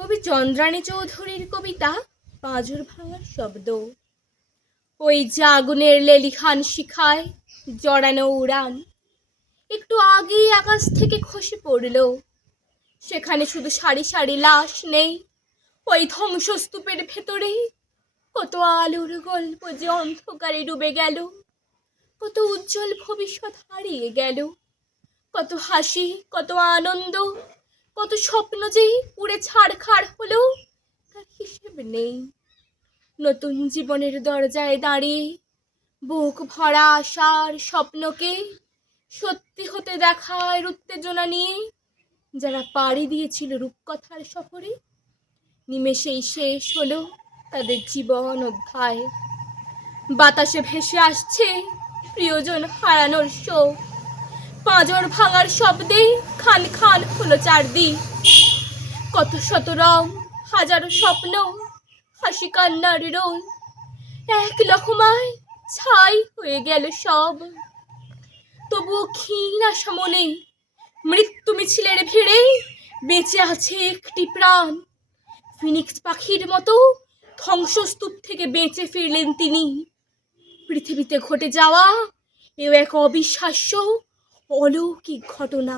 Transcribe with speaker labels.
Speaker 1: কবি চন্দ্রাণী চৌধুরীর কবিতা, পাঁজর ভাঙার শব্দ। ওই যে আগুনের লেলিখান শিখায় জড়ানো উড়ান। একটু আগেই আকাশ থেকে খসে পড়ল। সেখানে শুধু সারি সারি লাশ নেই। ওই ধ্বংসস্তূপের ভেতরে কত আলোর গল্প যে অন্ধকারে ডুবে গেল। কত উজ্জ্বল ভবিষ্যৎ হারিয়ে গেল। কত হাসি, কত আনন্দ কত স্বপ্ন যে উড়ে ছাড়খাড় হলেও তার হিসেব নেই। নতুন জীবনের দরজায় দাঁড়িয়ে বুক ভরা আশার স্বপ্নকে সত্যি হতে দেখার উত্তেজনা নিয়ে যারা পাড়ি দিয়েছিল রূপকথার সফরে, নিমেষেই শেষ হলো তাদের জীবন অধ্যায়। বাতাসে ভেসে আসছে প্রিয়জন হারানোর শোক। পাঁজর ভাঙার শব্দে খান খান হলো চারদিক। কত শত রং, হাজারো স্বপ্ন, হাসি কান্নার রোল এক লহমায় ছাই হয়ে গেল সব। তবুও ক্ষীণ আশা মনে, মৃত্যু মিছিলের ভিড়ে বেঁচে আছে একটি প্রাণ। ফিনিক্স পাখির মতো ধ্বংসস্তূপ থেকে বেঁচে ফিরলেন তিনি। পৃথিবীতে ঘটে যাওয়া এও এক অবিশ্বাস্য অলৌকিক ঘটনা।